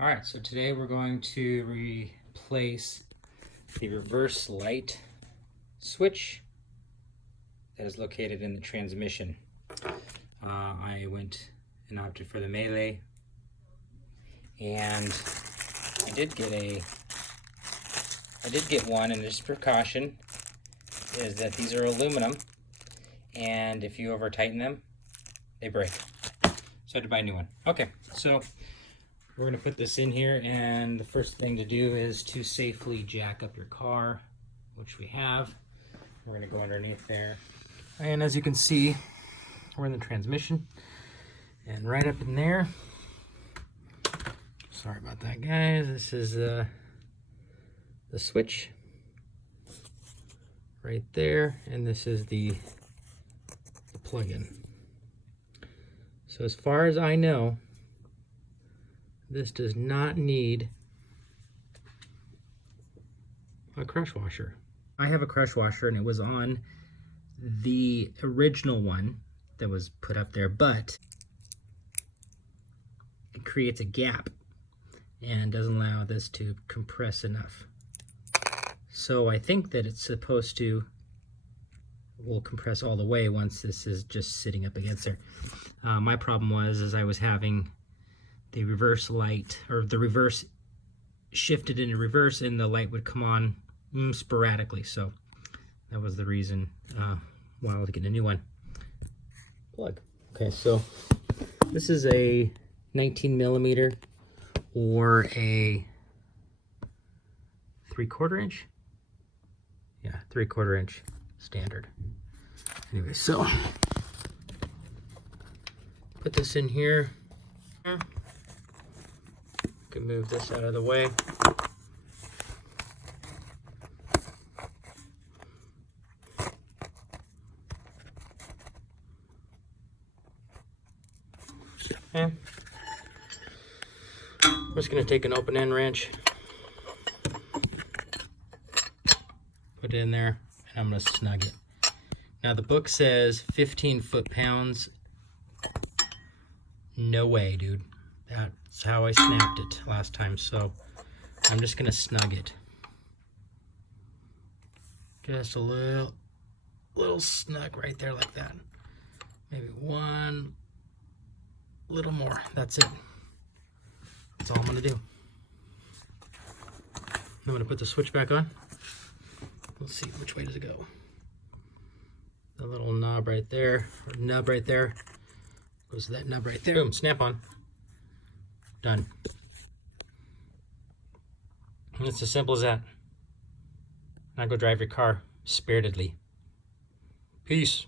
All right, so today we're going to replace the reverse light switch that is located in the transmission. I went and opted for the Melee, and I did get one, and just precaution is that these are aluminum, and if you over tighten them, they break. So I had to buy a new one. Okay, so we're going to put this in here, and the first thing to do is to safely jack up your car, which we have. We're going to go underneath there. And as you can see, we're in the transmission. And right up in there, sorry about that, guys. This is the switch right there, and this is the plug-in. So as far as I know, this does not need a crush washer. I have a crush washer, and it was on the original one that was put up there, but it creates a gap and doesn't allow this to compress enough. So I think that it's supposed to will compress all the way once this is just sitting up against there. My problem was I was having the reverse light, or the reverse shifted into reverse, and the light would come on sporadically. So that was the reason why I was getting a new one. Plug. Okay, so this is a 19 millimeter or a 3/4 inch. Yeah, 3/4 inch standard. Anyway, so put this in here. Can move this out of the way. Okay. I'm just going to take an open end wrench, put it in there, and I'm going to snug it. Now the book says 15 foot-pounds. No way, dude. That's how I snapped it last time, so I'm just going to snug it. Just a little snug right there like that. Maybe one little more. That's it. That's all I'm going to do. I'm going to put the switch back on. Let's see, which way does it go? The little knob right there, or nub right there, goes to that nub right there. Boom, snap on. Done. And it's as simple as that. Now go drive your car spiritedly. Peace.